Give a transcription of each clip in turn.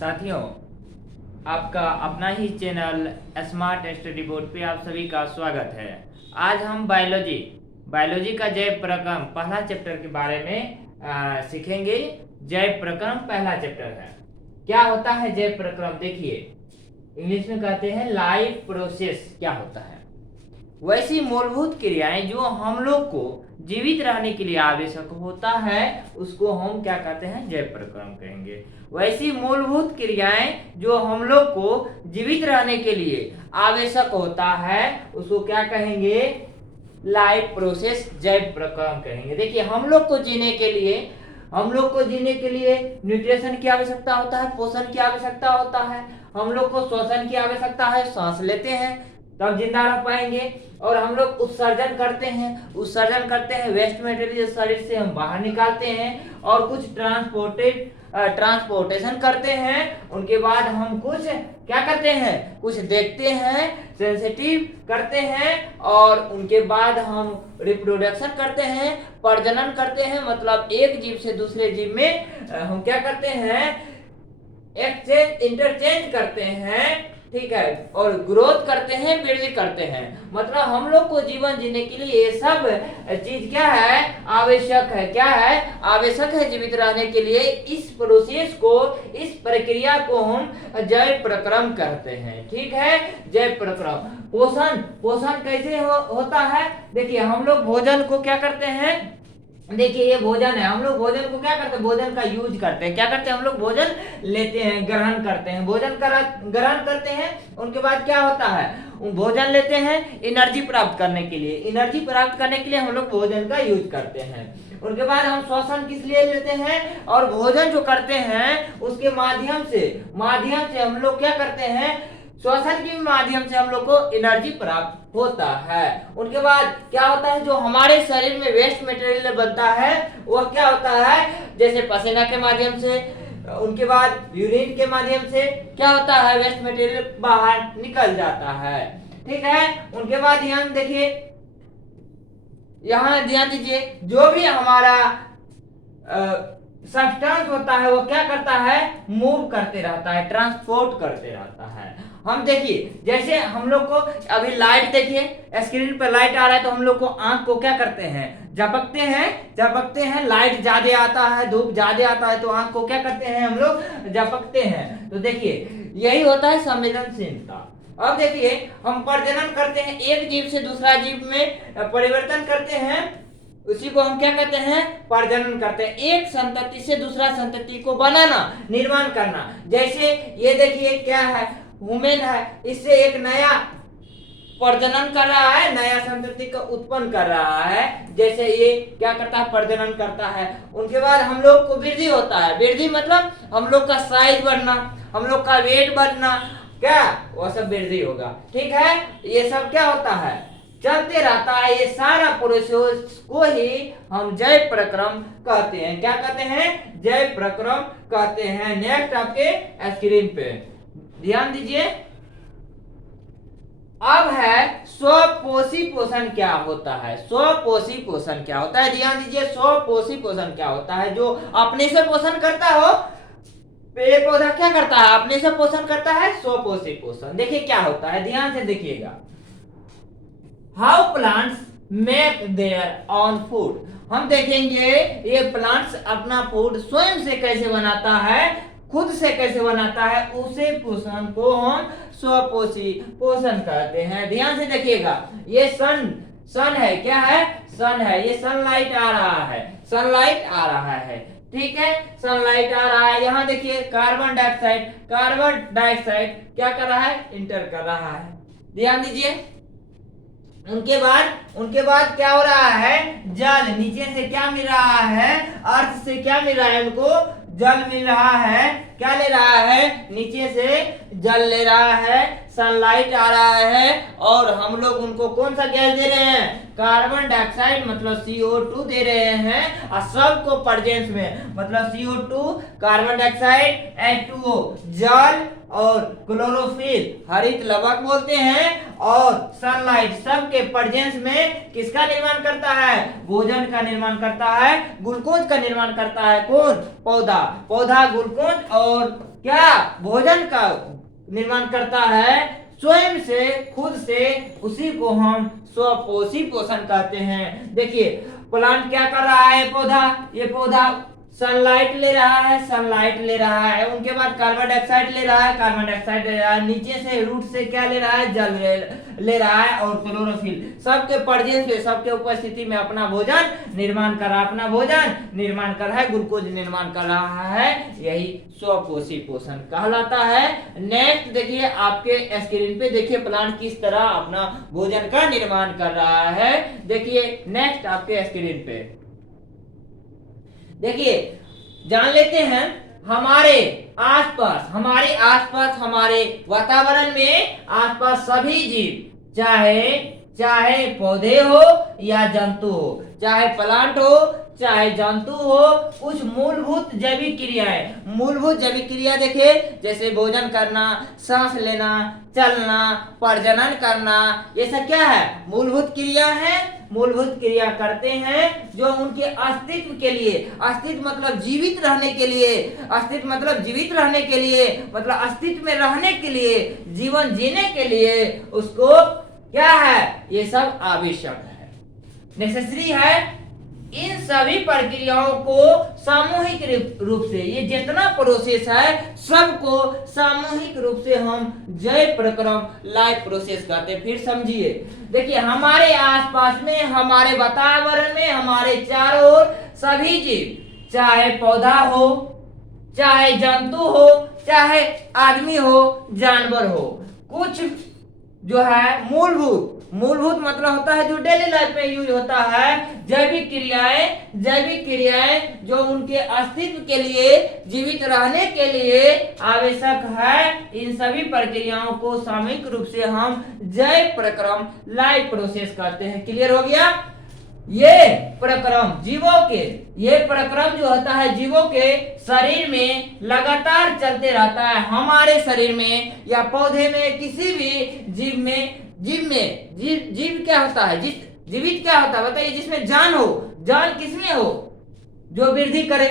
साथियों, आपका अपना ही चैनल स्मार्ट स्टडी बोर्ड पे आप सभी का स्वागत है। आज हम बायोलॉजी का जैव प्रक्रम पहला चैप्टर के बारे में सीखेंगे। जैव प्रक्रम पहला चैप्टर है। क्या होता है जैव प्रक्रम? देखिए, इंग्लिश में कहते हैं लाइफ प्रोसेस। क्या होता है? वैसी मूलभूत क्रियाएं जो हम लोग को जीवित रहने के लिए आवश्यक होता है, उसको हम क्या कहते हैं? जैव प्रक्रम कहेंगे। वैसी मूलभूत क्रियाएं जो हम लोग को जीवित रहने के लिए आवश्यक होता है, उसको क्या कहेंगे? लाइफ प्रोसेस, जैव प्रक्रम कहेंगे। देखिए, हम लोग को जीने के लिए न्यूट्रिशन की आवश्यकता होता है, पोषण की आवश्यकता होता है। हम लोग को श्वसन की आवश्यकता है, सांस लेते हैं तब जिंदा रह पाएंगे। और हम लोग उत्सर्जन करते हैं वेस्ट मटेरियल शरीर से हम बाहर निकालते हैं और कुछ ट्रांसपोर्टेशन करते हैं। उनके बाद हम कुछ क्या करते हैं? कुछ देखते हैं, सेंसिटिव करते हैं, और उनके बाद हम रिप्रोडक्शन करते हैं, प्रजनन करते हैं। मतलब एक जीव से दूसरे जीव में हम क्या करते हैं? इंटरचेंज करते हैं, ठीक है, और ग्रोथ करते हैं, वृद्धि करते हैं। मतलब हम लोग को जीवन जीने के लिए ये सब चीज क्या है? आवश्यक है। क्या है? आवश्यक है जीवित रहने के लिए। इस प्रोसेस को, इस प्रक्रिया को हम जैव प्रक्रम कहते हैं। ठीक है, जैव प्रक्रम। पोषण कैसे होता है? देखिए, हम लोग भोजन को क्या करते हैं? देखिए, ये भोजन है। हम लोग भोजन को क्या करते हैं? भोजन का यूज करते हैं। क्या करते हैं? हम लोग भोजन लेते हैं, ग्रहण करते हैं, ग्रहण करते हैं। उनके बाद क्या होता है? भोजन लेते हैं एनर्जी प्राप्त करने के लिए हम लोग भोजन का यूज करते हैं। उनके बाद हम श्वसन किस लिए लेते हैं? और भोजन जो करते हैं उसके माध्यम से हम लोग क्या करते हैं? श्वसन के माध्यम से हम लोग को एनर्जी प्राप्त होता है। उनके बाद क्या होता है? जो हमारे शरीर में वेस्ट मटेरियल बनता है वह क्या होता है? जैसे पसीना के माध्यम से, उनके बाद यूरिन के माध्यम से क्या होता है? वेस्ट मटेरियल बाहर निकल जाता है। ठीक है, उनके बाद ध्यान देखिए, यहाँ ध्यान दीजिए, जो भी हमारा सब्सटेंस होता है वो क्या करता है? मूव करते रहता है, ट्रांसपोर्ट करते रहता है। हम देखिए, जैसे हम लोग को अभी लाइट, देखिए स्क्रीन पर लाइट आ रहा है तो हम लोग को आंख को क्या करते हैं? झपकते हैं। लाइट ज्यादा आता है, धूप ज्यादा आता है तो आंख को क्या करते हैं? हम लोग झपकते हैं। तो देखिए, यही होता है संवेदनशीलता। अब देखिए, हम प्रजनन करते हैं, एक जीव से दूसरा जीव में परिवर्तन करते हैं, उसी को हम क्या कहते हैं? प्रजनन करते हैं। एक संतति से दूसरा संतति को बनाना, निर्माण करना। जैसे ये देखिए, क्या है? वुमेन है, इससे एक नया प्रजनन कर रहा है, नया संतति को उत्पन्न कर रहा है। जैसे ये क्या करता है? प्रजनन करता है। उनके बाद हम लोग को वृद्धि होता है। वृद्धि मतलब हम लोग का साइज बढ़ना, हम लोग का वेट बढ़ना, क्या वो सब वृद्धि होगा। ठीक है, ये सब क्या होता है? चलते रहता है। ये सारा प्रोसेस को ही हम जैव प्रक्रम कहते हैं। क्या कहते हैं? जैव प्रक्रम कहते हैं। नेक्स्ट आपके स्क्रीन पे ध्यान दीजिए, अब है स्वपोषी पोषण क्या होता है? स्वपोषी पोषण क्या होता है? ध्यान दीजिए, स्वपोषी पोषण क्या होता है? जो अपने से पोषण करता हो, पेड़ पौधा क्या करता है? अपने से पोषण करता है, स्वपोषी पोषण। देखिए क्या होता है, ध्यान से देखिएगा। How plants make their on food. हम देखेंगे ये प्लांट्स अपना फूड स्वयं से कैसे बनाता है, खुद से कैसे बनाता है, उसे पोषण को हम स्वपोषी पोषण कहते हैं। ध्यान से देखिएगा, ये सन है। क्या है? सन है। ये सनलाइट आ रहा है, ठीक है, सनलाइट आ रहा है। यहाँ देखिए, कार्बन डाइऑक्साइड क्या कर रहा है? इंटर कर रहा है। ध्यान दीजिए, उनके बाद क्या हो रहा है? जल नीचे से क्या मिल रहा है? अर्थ से क्या मिल रहा है? उनको जल मिल रहा है। क्या ले रहा है? नीचे से जल ले रहा है, सनलाइट आ रहा है, और हम लोग उनको कौन सा गैस दे रहे हैं? कार्बन डाइऑक्साइड मतलब CO2 दे रहे हैं। और सबको प्रेजेंस में मतलब CO2, कार्बन डाइऑक्साइड, H2O जल, और क्लोरोफिल हरित लवक बोलते हैं, और सनलाइट सबके प्रेजेंस में किसका निर्माण करता है? भोजन का निर्माण करता है, ग्लूकोज का निर्माण करता है। कौन? पौधा। पौधा ग्लूकोज और क्या भोजन का निर्माण करता है स्वयं से, खुद से, उसी को हम स्वपोषी पोषण कहते हैं। देखिए प्लांट क्या कर रहा है, पौधा, ये पौधा सनलाइट ले रहा है, सनलाइट ले रहा है, उनके बाद कार्बन डाइऑक्साइड ले रहा है, कार्बन डाइऑक्साइड ले रहा है, नीचे से रूट से क्या ले रहा है, जल ले रहा है, और क्लोरोफिल, सबके पर्जेंस में, सबके उपस्थिति में अपना भोजन निर्माण कर रहा है, अपना भोजन निर्माण कर रहा है, ग्लूकोज निर्माण कर रहा है, यही स्वपोषी पोषण कहलाता है। नेक्स्ट देखिए आपके स्क्रीन पे, देखिए प्लांट किस तरह अपना भोजन का निर्माण कर रहा है। देखिए नेक्स्ट आपके स्क्रीन पे देखिए, जान लेते हैं हमारे आसपास, हमारे वातावरण में आसपास सभी जीव, चाहे पौधे हो या जंतु हो, चाहे प्लांट हो चाहे जंतु हो, कुछ मूलभूत जैविक क्रिया देखिए, जैसे भोजन करना, सांस लेना, चलना, प्रजनन करना, ये सब क्या है, मूलभूत क्रिया है। मूलभूत क्रिया करते हैं जो उनके अस्तित्व के लिए, अस्तित्व मतलब जीवित रहने के लिए, अस्तित्व मतलब जीवित रहने के लिए, मतलब अस्तित्व में रहने के लिए, जीवन जीने के लिए उसको क्या है, ये सब आवश्यक है, नेसेसरी है। इन सभी प्रक्रियाओं को सामूहिक रूप से, ये जितना प्रोसेस है सबको सामूहिक रूप से हम जैव प्रक्रम, लाइफ प्रोसेस कहते हैं। फिर समझिए, देखिए हमारे आसपास में, हमारे वातावरण में, हमारे चारों ओर सभी जीव, चाहे पौधा हो, चाहे जंतु हो, चाहे आदमी हो, जानवर हो, कुछ जो है मूलभूत मतलब होता है जो डेली लाइफ में यूज होता है, जैविक क्रियाएं जो उनके अस्तित्व के लिए, जीवित रहने के लिए आवश्यक है। इन सभी प्रक्रियाओं को सामूहिक रूप से हम जैव प्रक्रम, लाइफ प्रोसेस कहते हैं। क्लियर हो गया? ये प्रक्रम जो होता है जीवों के शरीर में लगातार चलते रहता है। हमारे शरीर में या पौधे में, किसी भी जीव क्या होता है, जीवित क्या होता है बताइए, जिसमें जान हो। जान किसमें हो, जो वृद्धि करे,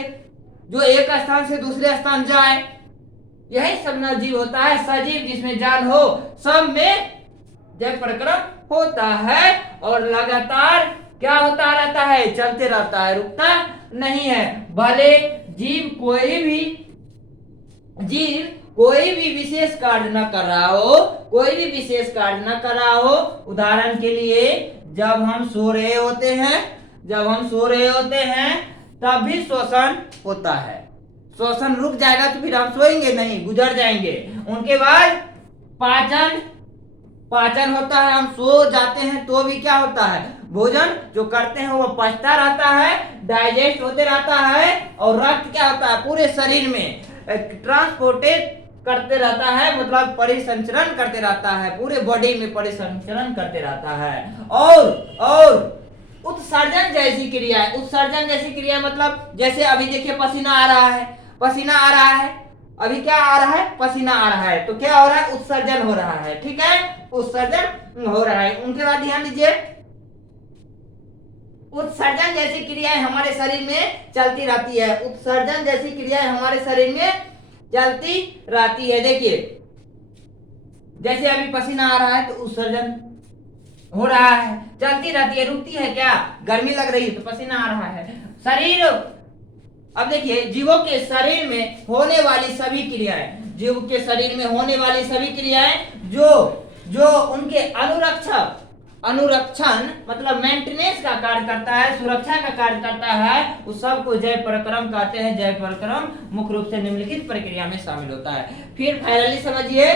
जो एक स्थान से दूसरे स्थान जाए, यही सब जीव होता है। सजीव जिसमें जान हो, सब में जैव प्रक्रम होता है और लगातार क्या होता रहता है, चलते रहता है, रुकता नहीं है। भले जीव कोई भी विशेष कार्य न कर रहा हो, उदाहरण के लिए जब हम सो रहे होते हैं तब भी शोषण होता है। शोषण रुक जाएगा तो फिर हम सोएंगे नहीं, गुजर जाएंगे। उनके बाद पाचन होता है, हम सो जाते हैं तो भी क्या होता है, भोजन जो करते हैं वो पचता रहता है, डाइजेस्ट होते रहता है, और रक्त क्या होता है, पूरे शरीर में ट्रांसपोर्टेड करते रहता है, मतलब परिसंचरण करते रहता है, पूरे बॉडी में परिसंचरण करते रहता है। और उत्सर्जन जैसी क्रिया मतलब जैसे अभी देखिए पसीना आ रहा है, अभी क्या आ रहा है, पसीना आ रहा है, तो क्या हो रहा है, उत्सर्जन हो रहा है, ठीक है, उत्सर्जन हो रहा है। उनके बाद ध्यान दीजिए, उत्सर्जन जैसी क्रियाएं हमारे शरीर में चलती रहती है, उत्सर्जन जैसी क्रियाएं हमारे शरीर में चलती रहती है। देखिए जैसे अभी पसीना आ रहा है तो उत्सर्जन हो रहा है, चलती रहती है, रुकती है क्या, गर्मी लग रही है तो पसीना आ रहा है। शरीर, अब देखिए जीवों के शरीर में होने वाली सभी क्रियाएं जो उनके अनुरक्षण मतलब मेंटेनेंस का कार्य करता है, सुरक्षा का कार्य करता है, उस सब को जैव प्रक्रम कहते हैं। जैव प्रक्रम मुख्य रूप से निम्नलिखित प्रक्रिया में शामिल होता है। फिर फाइनली समझिए,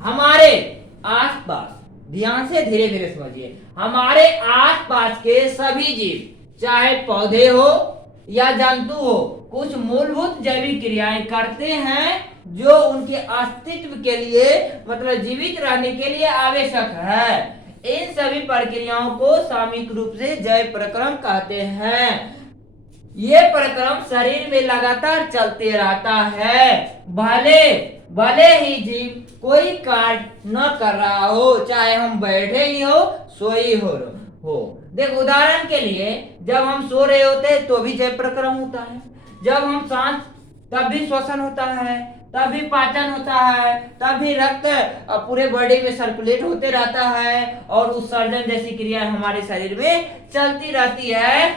हमारे आसपास, ध्यान से धीरे धीरे समझिए, हमारे आसपास के सभी जीव, चाहे पौधे हो या जंतु हो, कुछ मूलभूत जैविक क्रियाएं करते हैं जो उनके अस्तित्व के लिए, मतलब जीवित रहने के लिए आवश्यक है। इन सभी प्रक्रियाओं को सामूहिक रूप से जैव प्रक्रम कहते हैं। ये प्रक्रम शरीर में लगातार चलते रहता है, भले ही जीव कोई कार्य न कर रहा हो, चाहे हम बैठे ही हो, सोई हो। देख उदाहरण के लिए, जब हम सो रहे होते हैं तो भी जैव प्रक्रम होता है, जब हम सांस तब भी श्वसन होता है, तब भी पाचन होता है, तब भी रक्त पूरे बॉडी में सर्कुलेट होते रहता है और उत्सर्जन जैसी क्रियाएं हमारे शरीर में चलती रहती है,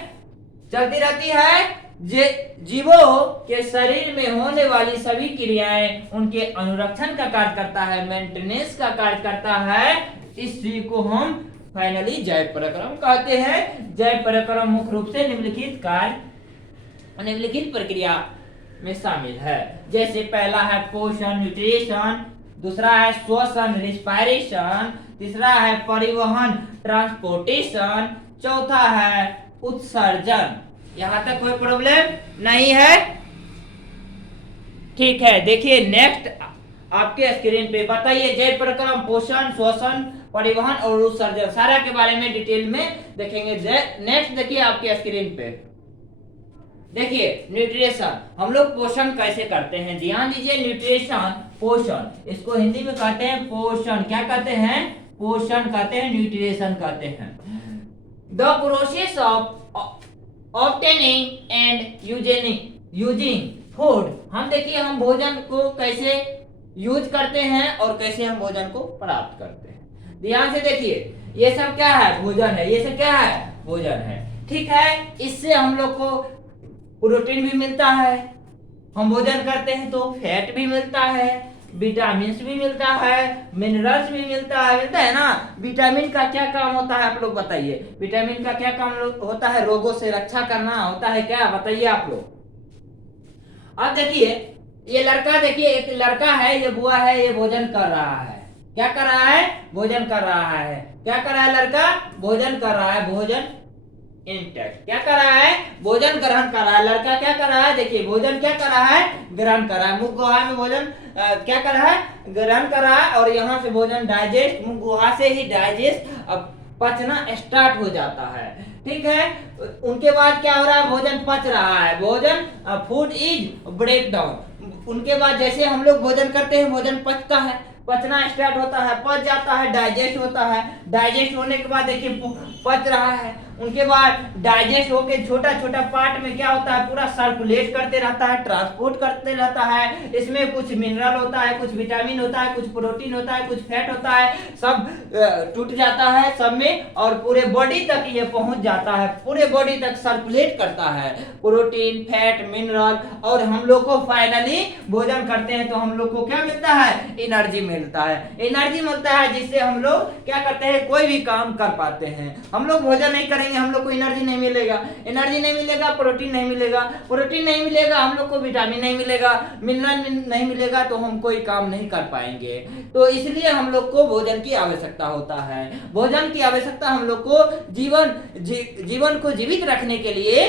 चलती रहती है। जीवों के शरीर में होने वाली सभी क्रियाएं उनके अनुरक्षण का कार्य करता है, मेंटेनेंस का कार्य करता है। इसी को हम फाइनली जैव पराक्रम कहते हैं। जैव पराक्रम मुख्य रूप से निम्नलिखित कार्य, निम्नलिखित प्रक्रिया में शामिल है। जैसे पहला है पोषण न्यूट्रिशन, दूसरा है श्वसन रिस्पायरेशन, तीसरा है परिवहन ट्रांसपोर्टेशन, चौथा है उत्सर्जन। यहां तक कोई प्रॉब्लम नहीं है? ठीक है, देखिए नेक्स्ट आपके स्क्रीन पे बताइए जैव पराक्रम पोषण, श्वसन, परिवहन और उत्सर्जन सारा के बारे में डिटेल में देखेंगे। नेक्स्ट देखिए आपके स्क्रीन पे, देखिए न्यूट्रिशन, हम लोग पोषण कैसे करते हैं, ध्यान दीजिए। न्यूट्रिशन पोषण, इसको हिंदी में कहते हैं पोषण। क्या कहते हैं? पोषण कहते हैं, न्यूट्रिशन कहते हैं। The process of obtaining and using food. हम देखिए हम भोजन को कैसे यूज करते हैं और कैसे हम भोजन को प्राप्त करते हैं। ध्यान से देखिए, ये सब क्या है? भोजन है। ये सब क्या है? भोजन है। ठीक है, इससे हम लोग को प्रोटीन भी मिलता है, हम भोजन करते हैं तो फैट भी मिलता है, विटामिन भी मिलता है, मिनरल्स भी मिलता है ना। विटामिन का क्या काम होता है आप लोग बताइए? विटामिन का क्या काम होता है? रोगों से रक्षा करना होता है। क्या बताइए आप लोग? अब देखिए ये लड़का, देखिए एक लड़का है, ये बुआ है, ये भोजन कर रहा है। क्या कर रहा है? भोजन कर रहा है। क्या कर रहा है लड़का? भोजन कर रहा है। भोजन इंटेक क्या कर रहा है? भोजन ग्रहण कर रहा है। लड़का क्या कर रहा है? देखिए भोजन क्या कर रहा है? ग्रहण कर रहा है। मुख गुहा में भोजन क्या कर रहा है? ग्रहण कर रहा है और यहाँ से भोजन डाइजेस्ट, मुख गुहा से ही डाइजेस्ट अब पचना स्टार्ट हो जाता है। ठीक है, उनके बाद क्या हो रहा है? भोजन पच रहा है। भोजन फूड इज ब्रेक डाउन। उनके बाद जैसे हम लोग भोजन करते हैं, भोजन पचता है, पचना स्टार्ट होता है, पच जाता है, डाइजेस्ट होता है। डाइजेस्ट होने के बाद देखिए पच रहा है, उनके बाद डाइजेस्ट होके छोटा छोटा पार्ट में क्या होता है? पूरा सर्कुलेट करते रहता है, ट्रांसपोर्ट करते रहता है। इसमें कुछ मिनरल होता है, कुछ विटामिन होता है, कुछ प्रोटीन होता है, कुछ फैट होता है, सब टूट जाता है सब में और पूरे बॉडी तक ये पहुंच जाता है, पूरे बॉडी तक सर्कुलेट करता है प्रोटीन, फैट, मिनरल। और हम लोग को फाइनली भोजन करते हैं तो हम लोग को क्या मिलता है? एनर्जी मिलता है। एनर्जी मिलता है जिससे हम लोग क्या करते हैं? कोई भी काम कर पाते हैं। हम लोग भोजन नहीं करेंगे, हम लोग को एनर्जी नहीं मिलेगा। एनर्जी नहीं मिलेगा, प्रोटीन नहीं मिलेगा, प्रोटीन नहीं मिलेगा, हम लोग को विटामिन नहीं मिलेगा, मिनरल नहीं मिलेगा, तो हम कोई काम नहीं कर पाएंगे। तो इसलिए हम लोग को भोजन की आवश्यकता होता है। भोजन की आवश्यकता हम लोग को जीवन को जीवित रखने के लिए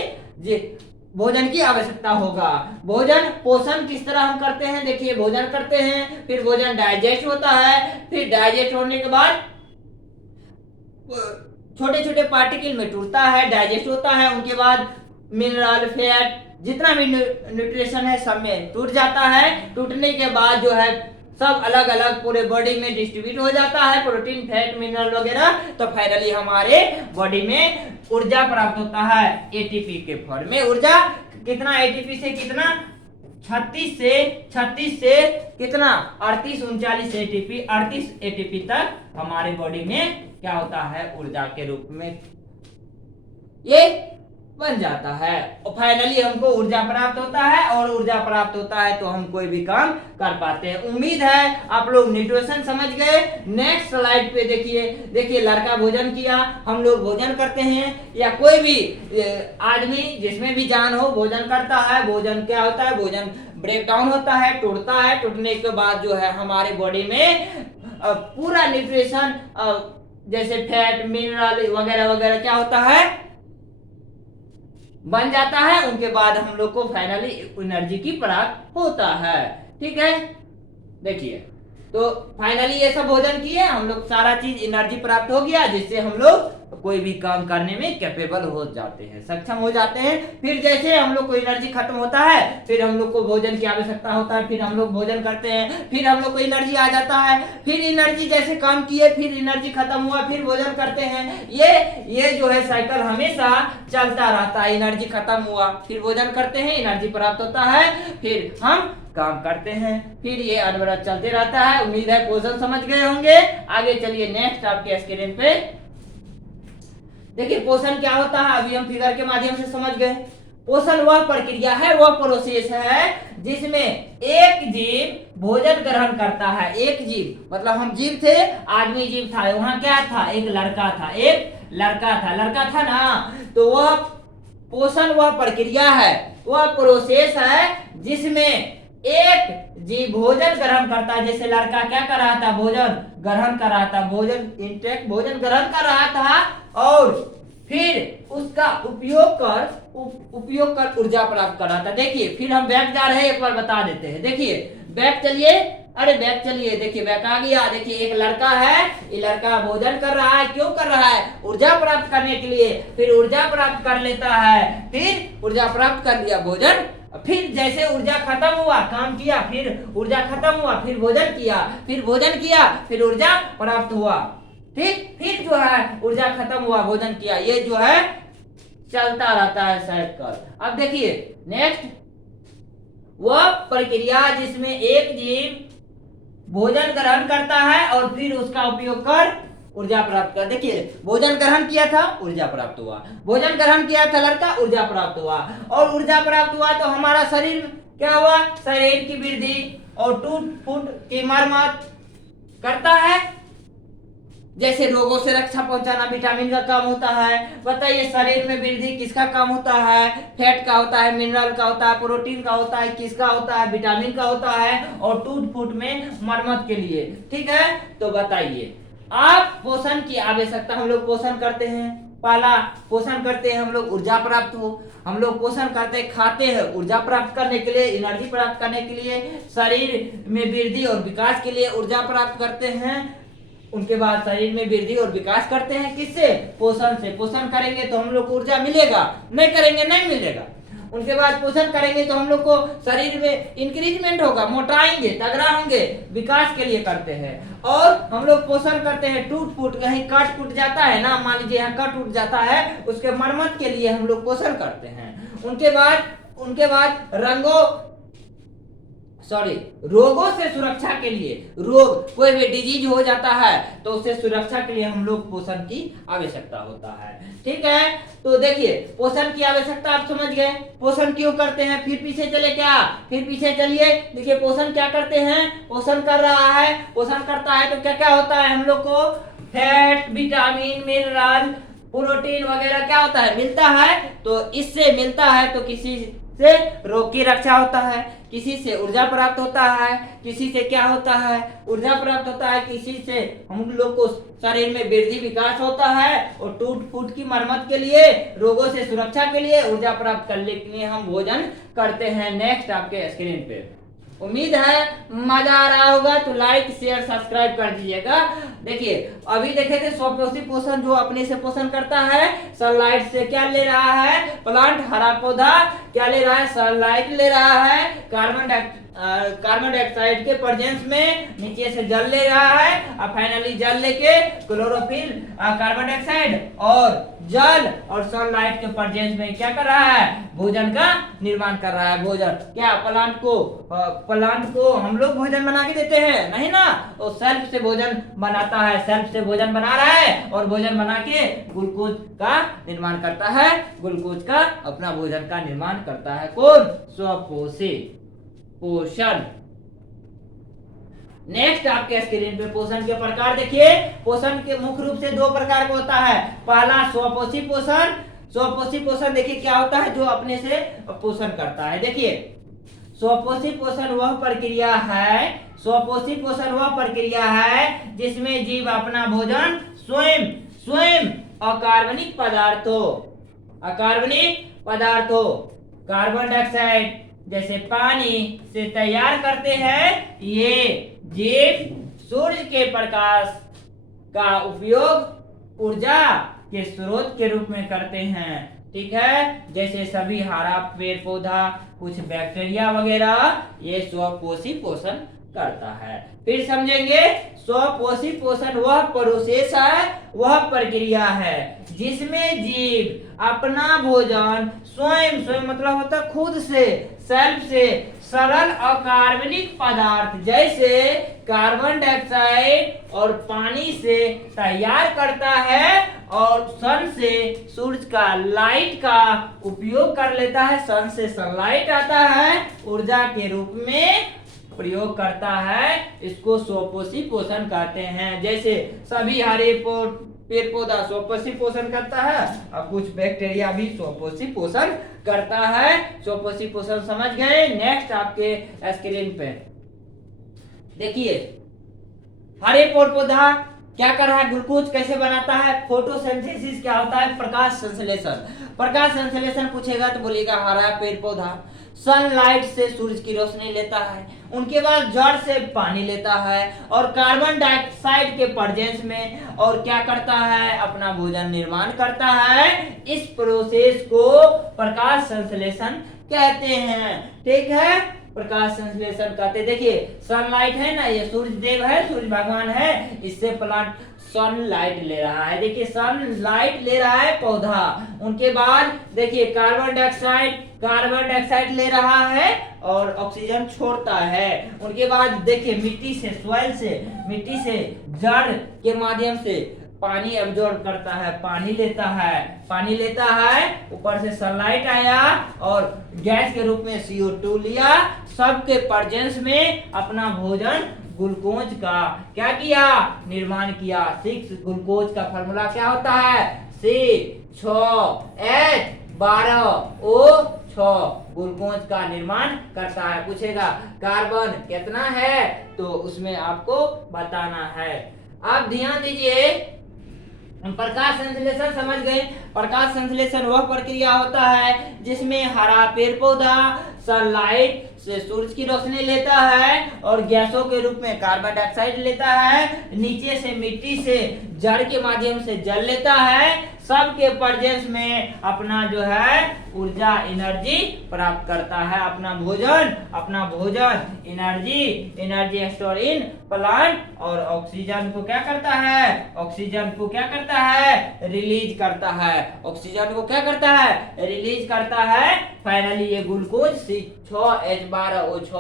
भोजन की आवश्यकता होगा। भोजन पोषण किस तरह हम करते हैं? देखिए भोजन करते हैं, फिर भोजन डाइजेस्ट होता है, फिर डाइजेस्ट होने के बाद छोटे छोटे पार्टिकल में टूटता है, डाइजेस्ट होता है, उनके बाद मिनरल, फैट, जितना भी न्यूट्रिशन है सब में टूट जाता है। टूटने के बाद जो है सब अलग अलग पूरे बॉडी में डिस्ट्रीब्यूट हो जाता है, प्रोटीन, फैट, मिनरल वगैरह। तो फाइनली हमारे बॉडी में ऊर्जा प्राप्त होता है एटीपी के फॉर्म में। ऊर्जा कितना? एटीपी से कितना? 36 से कितना? 38 39 एटीपी, 38 एटीपी तक हमारे बॉडी में क्या होता है? ऊर्जा के रूप में ये बन जाता है और फाइनली हमको ऊर्जा प्राप्त होता है। और ऊर्जा प्राप्त होता है तो हम कोई भी काम कर पाते हैं। उम्मीद है आप लोग न्यूट्रिशन समझ गए। नेक्स्ट स्लाइड पे देखिए लड़का भोजन किया, हम लोग भोजन करते हैं, या कोई भी आदमी जिसमें भी जान हो भोजन करता है। भोजन क्या होता है? भोजन ब्रेक डाउन होता है, टूटता है। टूटने के बाद जो है हमारे बॉडी में पूरा न्यूट्रिशन जैसे फैट, मिनरल वगैरह वगैरह क्या होता है? बन जाता है। उनके बाद हम लोग को फाइनली एनर्जी की प्राप्त होता है। ठीक है, देखिए तो फाइनली ये सब भोजन किए, हम लोग सारा चीज एनर्जी प्राप्त हो गया, जिससे हम लोग कोई भी काम करने में कैपेबल हो जाते हैं, सक्षम हो जाते हैं। फिर जैसे हम लोग को एनर्जी खत्म होता है, फिर हम लोग को भोजन की आवश्यकता होता है, फिर हम लोग भोजन करते हैं, फिर हम लोग को एनर्जी आ जाता है, फिर एनर्जी जैसे काम किए, फिर एनर्जी खत्म हुआ, फिर भोजन करते हैं। ये जो है साइकिल हमेशा चलता रहता है। एनर्जी खत्म हुआ, फिर भोजन करते हैं, एनर्जी प्राप्त होता है, फिर हम काम करते हैं, फिर ये अनवरत चलते रहता है। उम्मीद है क्वेश्चन समझ गए होंगे। आगे चलिए नेक्स्ट आपके स्क्रीन पे देखिए पोषण क्या होता है, अभी हम फिगर के माध्यम से समझ गए। पोषण वह प्रक्रिया है, वह प्रोसेस है जिसमें एक जीव भोजन ग्रहण करता है। एक जीव मतलब हम जीव थे, आदमी जीव था, वहां क्या था, एक लड़का था, लड़का था ना। तो वह पोषण वह प्रक्रिया है, वह प्रोसेस है जिसमें एक जीव भोजन ग्रहण करता है। जैसे लड़का क्या कर रहा था, भोजन ग्रहण कर रहा था, भोजन ग्रहण कर रहा था, और फिर उसका उपयोग कर ऊर्जा प्राप्त कर रहा था। देखिए फिर हम बैक जा रहे हैं, एक बार बता देते हैं। देखिए बैक चलिए, देखिए बैक आ गया। देखिए एक लड़का है, ये लड़का भोजन कर रहा है, क्यों कर रहा है, ऊर्जा प्राप्त करने के लिए। फिर ऊर्जा प्राप्त कर लेता है, फिर ऊर्जा प्राप्त कर लिया, भोजन, फिर जैसे ऊर्जा खत्म हुआ, काम किया, फिर ऊर्जा खत्म हुआ, फिर भोजन किया, फिर ऊर्जा प्राप्त हुआ, ठीक, फिर जो है ऊर्जा खत्म हुआ, भोजन किया, ये जो है चलता रहता है साइकिल। अब देखिए नेक्स्ट, वह प्रक्रिया जिसमें एक जीव भोजन ग्रहण करता है और फिर उसका उपयोग कर ऊर्जा प्राप्त कर। देखिए भोजन ग्रहण किया था, ऊर्जा प्राप्त हुआ, भोजन ग्रहण किया था लड़का, ऊर्जा प्राप्त हुआ, और ऊर्जा प्राप्त हुआ तो हमारा शरीर क्या हुआ, शरीर की वृद्धि और टूट फूट की मरम्मत करता है। जैसे रोगों से रक्षा पहुंचाना विटामिन का काम होता है। बताइए शरीर में वृद्धि किसका काम होता है, फैट का होता है, मिनरल का होता है, प्रोटीन का होता है, किसका होता है, विटामिन का होता है, और टूट फूट में मरम्मत के लिए, ठीक है। तो बताइए आप पोषण की आवश्यकता, हम लोग पोषण करते हैं, पहला पोषण करते हैं हम लोग ऊर्जा प्राप्त हो, हम लोग पोषण करते खाते हैं ऊर्जा प्राप्त करने के लिए, एनर्जी प्राप्त करने के लिए, शरीर में वृद्धि और विकास के लिए ऊर्जा प्राप्त करते हैं। उनके बाद शरीर में वृद्धि और विकास करते हैं किससे, पोषण से। पोषण करेंगे तो हम लोग को ऊर्जा मिलेगा, नहीं करेंगे नहीं मिलेगा। उनके बाद पोषण करेंगे तो हम लोग को शरीर में इंक्रीजमेंट होगा, मोटाएंगे, तगड़ा होंगे, विकास के लिए करते हैं। और हम लोग पोषण करते हैं टूट फूट, कहीं कट टूट जाता है ना, मान लीजिए यहाँ कट टूट जाता है, उसके मरम्मत के लिए हम लोग पोषण करते हैं। उनके बाद रोगों से सुरक्षा के लिए, रोग कोई भी डिजीज हो जाता है तो उससे सुरक्षा के लिए हम लोग पोषण की आवश्यकता होता है, ठीक है। तो देखिए पोषण की आवश्यकता आप समझ गए, पोषण क्यों करते हैं। फिर पीछे चले क्या, फिर पीछे चलिए, देखिए पोषण क्या करते हैं, पोषण कर रहा है, पोषण करता है तो क्या क्या होता है, हम लोग को फैट, विटामिन, मिनरल, प्रोटीन वगैरह क्या होता है, मिलता है। तो इससे मिलता है तो किसी से रोग की रक्षा होता है, किसी से ऊर्जा प्राप्त होता है, किसी से क्या होता है, ऊर्जा प्राप्त होता है, किसी से हम लोग को शरीर में वृद्धि विकास होता है, और टूट फूट की मरम्मत के लिए, रोगों से सुरक्षा के लिए, ऊर्जा प्राप्त करने के लिए हम भोजन करते हैं। नेक्स्ट आपके स्क्रीन पे, उम्मीद है मजा आ रहा होगा, तो लाइक शेयर सब्सक्राइब कर दीजिएगा। देखिए अभी देखे थे स्वपोषी पोषण जो अपने से पोषण करता है, सनलाइट से क्या ले रहा है, प्लांट हरा पौधा क्या ले रहा है, सनलाइट ले रहा है, कार्बन डाइऑक्साइड के प्रेजेंस में नीचे से जल ले रहा है, और फाइनली जल लेके क्लोरोफिल, कार्बन डाइऑक्साइड और जल और सनलाइट के प्रेजेंस में क्या कर रहा है, भोजन का निर्माण कर रहा है। भोजन क्या, प्लांट को हम लोग भोजन बना के देते हैं, नहीं ना, तो सेल्फ से भोजन बनाता है, सेल्फ से भोजन बना रहा है, और भोजन बना के ग्लूकोज का निर्माण करता है, ग्लूकोज का अपना भोजन का निर्माण करता है। कौन, स्वपोषी पोषण। नेक्स्ट आपके स्क्रीन पे पोषण के प्रकार देखिए, पोषण के मुख्य रूप से दो प्रकार का होता है। पहला स्वपोषी पोषण, स्वपोषी पोषण देखिए क्या होता है, जो अपने से पोषण करता है। देखिए स्वपोषी पोषण वह प्रक्रिया है, स्वपोषी पोषण वह प्रक्रिया है जिसमें जीव अपना भोजन स्वयं अकार्बनिक पदार्थों, कार्बन डाइऑक्साइड जैसे पानी से तैयार करते हैं। ये जीव सूर्य के प्रकाश का उपयोग ऊर्जा के स्रोत के रूप में करते हैं। ठीक है, जैसे सभी हरा पेड़ पौधा, कुछ बैक्टीरिया वगैरह, ये स्वपोषी पोषण करता है। फिर समझेंगे, स्वपोषी पोषण वह प्रोसेस है, वह प्रक्रिया है जिसमें जीव अपना भोजन स्वयं स्वयं मतलब होता खुद से, सेल्फ से सरल अकार्बनिक पदार्थ जैसे कार्बन डाइऑक्साइड और पानी से तैयार करता है और सन से सूरज का लाइट का उपयोग कर लेता है। सन से सनलाइट आता है, ऊर्जा के रूप में प्रयोग करता है। इसको स्वपोषी पोषण कहते हैं। जैसे सभी हरे पेड़ पौधा स्वपोषी पोषण करता है और कुछ बैक्टीरिया भी स्वपोषी पोषण करता है। स्वपोषी पोषण समझ गए। नेक्स्ट आपके स्क्रीन पे देखिए, हरे पेड़ पौधा क्या कर रहा है, ग्लूकोज कैसे बनाता है, फोटोसिंथेसिस क्या होता है, प्रकाश संश्लेषण। प्रकाश संश्लेषण पूछेगा तो बोलेगा हरा पेड़ पौधा सनलाइट से सूरज की रोशनी लेता है, उनके बाद जड़ से पानी लेता है और कार्बन डाइऑक्साइड के प्रेजेंस में और क्या करता है, अपना भोजन निर्माण करता है। इस प्रोसेस को प्रकाश संश्लेषण कहते हैं। ठीक है, प्रकाश संश्लेषण कहते। देखिए सनलाइट है ना, ये सूर्य देव है, सूर्य भगवान है, इससे प्लांट सनलाइट ले रहा है। देखिए सनलाइट ले रहा है पौधा, उनके बाद देखिए कार्बन डाइऑक्साइड ले रहा है और ऑक्सीजन छोड़ता है। उनके बाद देखिए मिट्टी से, सॉइल से, मिट्टी से जड़ के माध्यम से पानी एब्जॉर्ब करता है, पानी लेता है, ऊपर से सनलाइट आया और गैस के रूप में CO2 लिया, सबके प्रेजेंस में अपना भोजन ग्लूकोज का क्या किया, निर्माण किया। 6 ग्लूकोज का फॉर्मूला क्या होता है, C6H12O6 ग्लूकोज का निर्माण करता है। पूछेगा कार्बन कितना है तो उसमें आपको बताना है। आप ध्यान दीजिए, प्रकाश संश्लेषण समझ गए। प्रकाश संश्लेषण वह प्रक्रिया होता है जिसमें हरा पेड़ पौधा सनलाइट से सूरज की रोशनी लेता है और गैसों के रूप में कार्बन डाइऑक्साइड लेता है, नीचे से मिट्टी से जड़ के माध्यम से जल लेता है, सबके प्रेजेंस में अपना जो है ऊर्जा एनर्जी प्राप्त करता है। अपना भोजन एनर्जी स्टोर इन प्लांट और ऑक्सीजन को क्या करता है, रिलीज करता है। फाइनली ये ग्लूकोज C6H12O6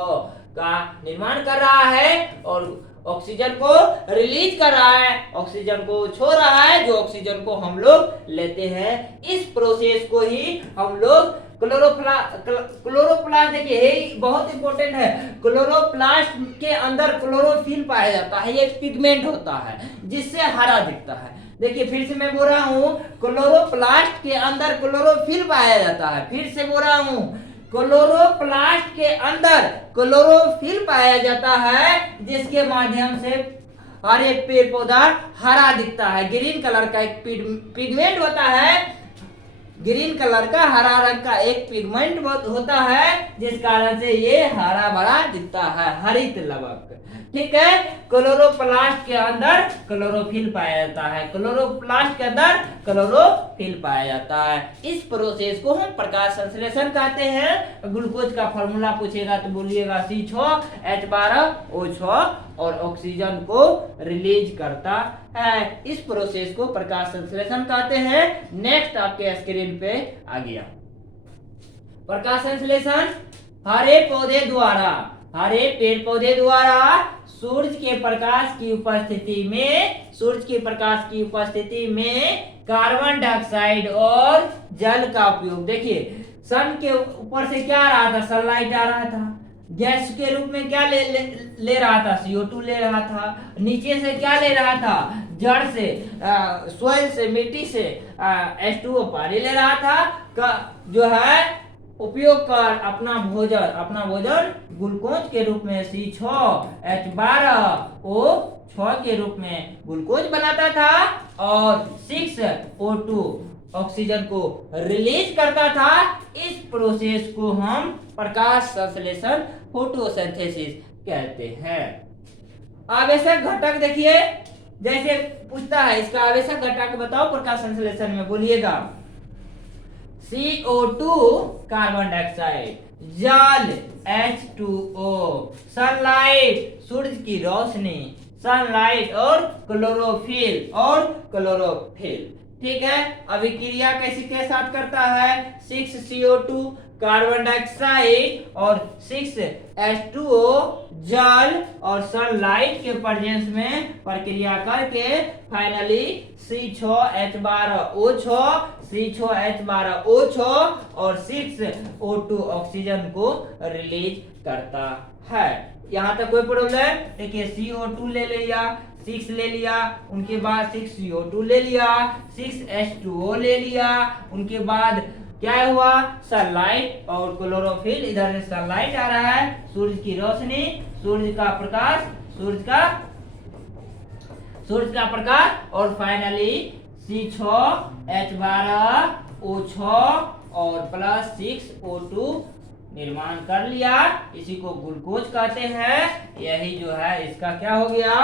का निर्माण कर रहा है और ऑक्सीजन को रिलीज कर रहा है, ऑक्सीजन को छोड़ रहा है, जो ऑक्सीजन को हम लोग लेते हैं। इस प्रोसेस को ही हम लोग क्लोरोप्लास्ट देखिए ये बहुत इंपॉर्टेंट है। क्लोरोप्लास्ट के अंदर क्लोरोफिल पाया जाता है, ये पिगमेंट होता है जिससे हरा दिखता है। देखिए फिर से मैं बोल रहा हूँ, क्लोरोप्लास्ट के अंदर क्लोरोफिल पाया जाता है। फिर से बोल रहा हूँ, क्लोरोप्लास्ट के अंदर क्लोरोफिल पाया जाता है जिसके माध्यम से हरे पेड़ पौधा हरा दिखता है। ग्रीन कलर का एक पिगमेंट होता है, ग्रीन कलर का हरा रंग का एक पिगमेंट होता है जिस कारण से ये हरा भरा दिखता है, हरित लवक। ठीक है, क्लोरोप्लास्ट के अंदर क्लोरोफिल पाया जाता है। इस प्रोसेस को हम प्रकाश संश्लेषण कहते हैं। ग्लूकोज का फॉर्मूला पूछेगा तो बोलिएगा C6H12O6 और ऑक्सीजन को रिलीज करता है। इस प्रोसेस को प्रकाश संश्लेषण कहते हैं। नेक्स्ट आपके स्क्रीन पे आ गया प्रकाश संश्लेषण। हरे पेड़ पौधे द्वारा सूरज के प्रकाश की उपस्थिति में कार्बन डाइऑक्साइड और जल का उपयोग। देखिए सन के ऊपर से क्या आ रहा था, सनलाइट आ रहा था, गैस के रूप में क्या ले रहा था, CO2 ले रहा था, नीचे से क्या ले रहा था, जड़ से, सॉइल से, मिट्टी से H2O पानी ले रहा था, जो है उपयोग कर अपना भोजन ग्लूकोज के रूप में C6H12O6 के रूप में ग्लूकोज बनाता था और 6O2 ऑक्सीजन को रिलीज करता था। इस प्रोसेस को हम प्रकाश संश्लेषण फोटोसिंथेसिस कहते हैं। आवेशक घटक देखिए, जैसे पूछता है इसका आवेशक घटक बताओ प्रकाश संश्लेषण में, बोलिएगा। CO2 कार्बन डाइऑक्साइड, जल H2O, सनलाइट सूरज की रोशनी, सनलाइट और क्लोरोफिल। ठीक है, अभिक्रिया कैसे के साथ करता है? 6CO2 कार्बन डाइऑक्साइड और 6H2O जल और सनलाइट के प्रेजेंस में प्रक्रिया करके फाइनली C6H12O6 C6H12O6 और 6O2 ऑक्सीजन को रिलीज करता है। यहाँ तक कोई प्रॉब्लम? देखिए CO2 ले लिया, 6 ले लिया, उनके बाद 6CO2 ले लिया, 6H2O ले लिया, उनके बाद क्या हुआ? सनलाइट और क्लोरोफिल, इधर से सनलाइट आ रहा है, सूरज की रोशनी, सूरज का प्रकाश और फाइनली C6H12O6 और प्लस 6O2 निर्माण कर लिया। इसी को ग्लूकोज कहते हैं। यही जो है इसका क्या हो गया?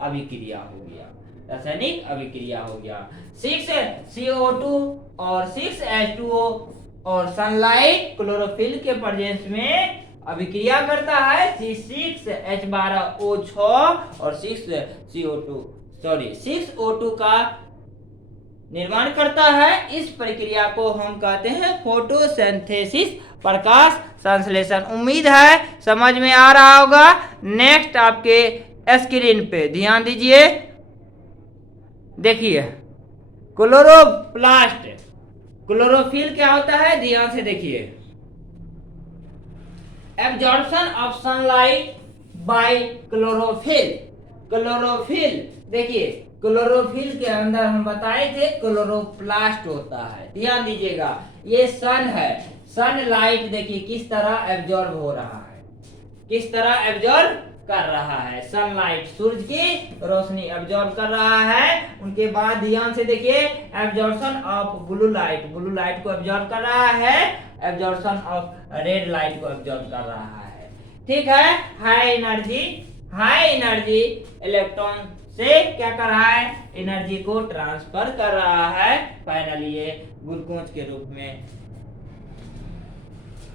अभिक्रिया हो गया, रासायनिक अभिक्रिया हो गया। 6CO2 और 6H2O और सनलाइट क्लोरोफिल के प्रेजेंस में अभिक्रिया करता है। 6H12O6 और 6O2 का निर्माण करता है। इस प्रक्रिया को हम कहते हैं फोटोसिंथेसिस, प्रकाश संश्लेषण। उम्मीद है समझ में आ रहा होगा। नेक्स्ट आपके स्क्रीन पे ध्यान दीजिए, देखिए क्लोरोप्लास्ट, क्लोरोफिल क्या होता है? ध्यान से देखिए, absorption of sunlight bye chlorophyll. देखिए क्लोरोफिल के अंदर हम बताए थे क्लोरोप्लास्ट होता है। ध्यान दीजिएगा, ये सन है, सनलाइट देखिए किस तरह एब्जॉर्ब हो रहा है, किस तरह एब्जॉर्ब कर रहा है। सनलाइट सूरज की रोशनी एब्जॉर्ब कर रहा है। उनके बाद ध्यान से देखिए absorption of blue light, blue light को एब्जॉर्ब कर रहा है, एब्जॉर्प्शन ऑफ रेड लाइट को एब्जॉर्ब कर रहा है। ठीक है, हाई एनर्जी इलेक्ट्रॉन से क्या कर रहा है? एनर्जी को ट्रांसफर कर रहा है। फाइनली ये ग्लूकोज के रूप में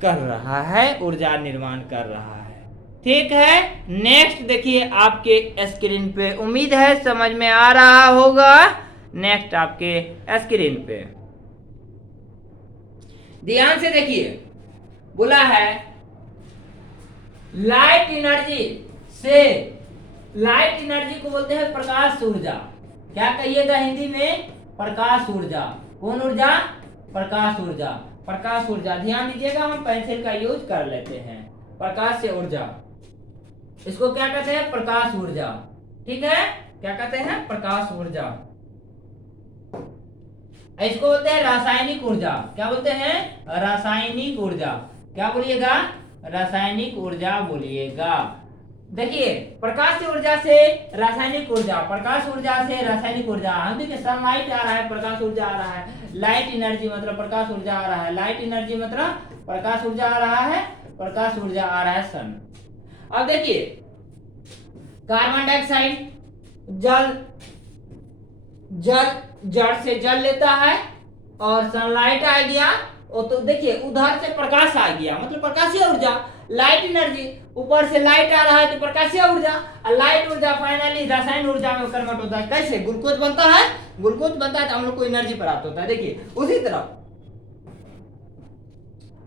कर रहा है, ऊर्जा निर्माण कर रहा है। ठीक है, नेक्स्ट देखिए आपके स्क्रीन पे, उम्मीद है समझ में आ रहा होगा। नेक्स्ट आपके स्क्रीन पे ध्यान से देखिए, बोला है लाइट एनर्जी को बोलते हैं प्रकाश ऊर्जा। क्या कहिएगा हिंदी में? प्रकाश ऊर्जा। कौन ऊर्जा? प्रकाश ऊर्जा। प्रकाश ऊर्जा, ध्यान दीजिएगा, हम पेंसिल का यूज कर लेते हैं। प्रकाश से ऊर्जा, इसको क्या कहते हैं? प्रकाश ऊर्जा। ठीक है, क्या कहते हैं? प्रकाश ऊर्जा। इसको बोलते हैं रासायनिक ऊर्जा। क्या बोलते हैं? रासायनिक ऊर्जा। क्या बोलिएगा? रासायनिक ऊर्जा बोलिएगा। देखिए प्रकाश ऊर्जा से रासायनिक ऊर्जा, प्रकाश ऊर्जा से रासायनिक ऊर्जा। हम देखिए सनलाइट आ रहा है, प्रकाश ऊर्जा आ रहा है। लाइट एनर्जी मतलब प्रकाश ऊर्जा आ रहा है, लाइट एनर्जी मतलब प्रकाश ऊर्जा आ रहा है, प्रकाश ऊर्जा आ रहा है सन। अब देखिए कार्बन डाइऑक्साइड जड़ से जल लेता है और सनलाइट आ गया, तो देखिए उधर से प्रकाश आ गया, मतलब प्रकाशीय ऊर्जा, लाइट एनर्जी। ऊपर से लाइट आ रहा है तो प्रकाशीय ऊर्जा, और लाइट ऊर्जा फाइनली रासायनिक ऊर्जा में कन्वर्ट होता है। कैसे? ग्लूकोज बनता है, ग्लूकोज बनता है तो हम लोग को एनर्जी प्राप्त होता है। देखिए उसी तरह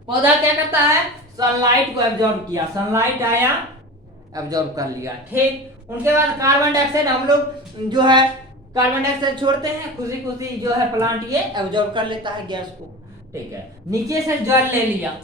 पौधा क्या करता है? सनलाइट को एब्जॉर्ब किया, सनलाइट आया एब्जॉर्ब कर लिया। ठीक, उनके बाद कार्बन डाइऑक्साइड हम लोग जो है कार्बन डाइऑक्साइड छोड़ते हैं, खुशी खुशी जो है प्लांट ये एब्जॉर्ब कर लेता है गैस को। ठीक है, नीचे से जल ले लिया,